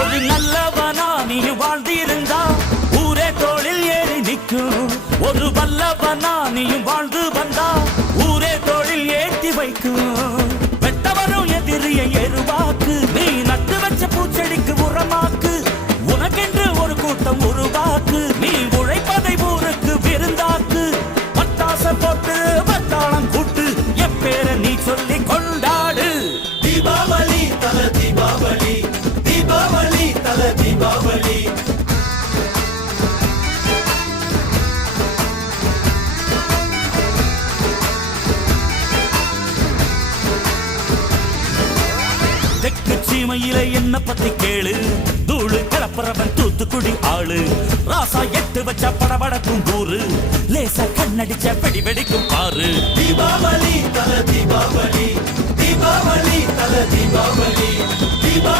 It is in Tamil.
ஒரு நல்லவனா நீ வாழ்ந்திருந்தா ஊரே தோளில் ஏறி நிற்கும். ஒரு வல்லவனா நீயும் வாழ்ந்து வந்தா ஊரே தோளில் ஏற்றி வைக்கும். வெட்டவரும் எதிரியை எருவாக்கு, நீ நட்டு வச்ச பூச்செடிக்கு உரமாக்கு. உனக்கென்று ஒரு கூட்டம் உருவாக்கு, நீ உழைப்பதை ஊருக்கு விருந்தாக்கு. பட்டாச போட்டு பட்டாளம் கூட்டு, எப்பேர நீ சொல்லி கொண்டாடு. தீபாவளி தல தீபாவளி, தீபாவளி தல தீபாவளி. தெற்கு சீமையில என்ன பத்தி கேளு, தூளு கிளப்புறவன் தூத்துக்குடி ஆளு. ராசா எட்டு வச்ச படபடக்கும் கூறு, லேசா கண்ணடிச்ச வெடி வெடிக்கும் பாரு. தீபாவளி தல தீபாவளி, தீபாவளி தல தீபாவளி, தீபாவளி.